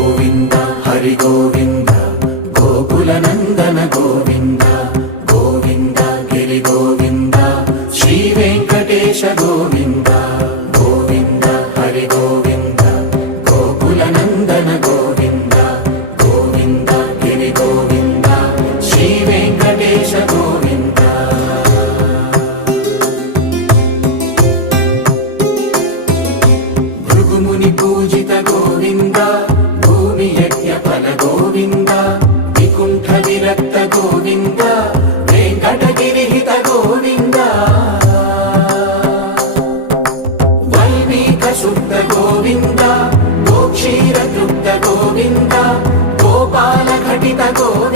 గోవింద హరి గోవింద గోకుల నందన గోవింద గోవింద గిరి గోవింద శ్రీ వెంకటేశ గోవింద గోవింద హరి గోవింద గోకుల నందన గోవింద గోవింద గిరి గోవింద శ్రీ వెంకటేశ గోవింద భృగుముని పూజిత గోవింద భూమి యజ్ఞ ఫల గోవింద వికుంఠ విరక్త గోవింద వెంకటగిరిహిత గోవింద వల్మీక శుద్ధ గోవింద గోక్షీర తృప్త గోవింద గోపాల ఘటిత గోవింద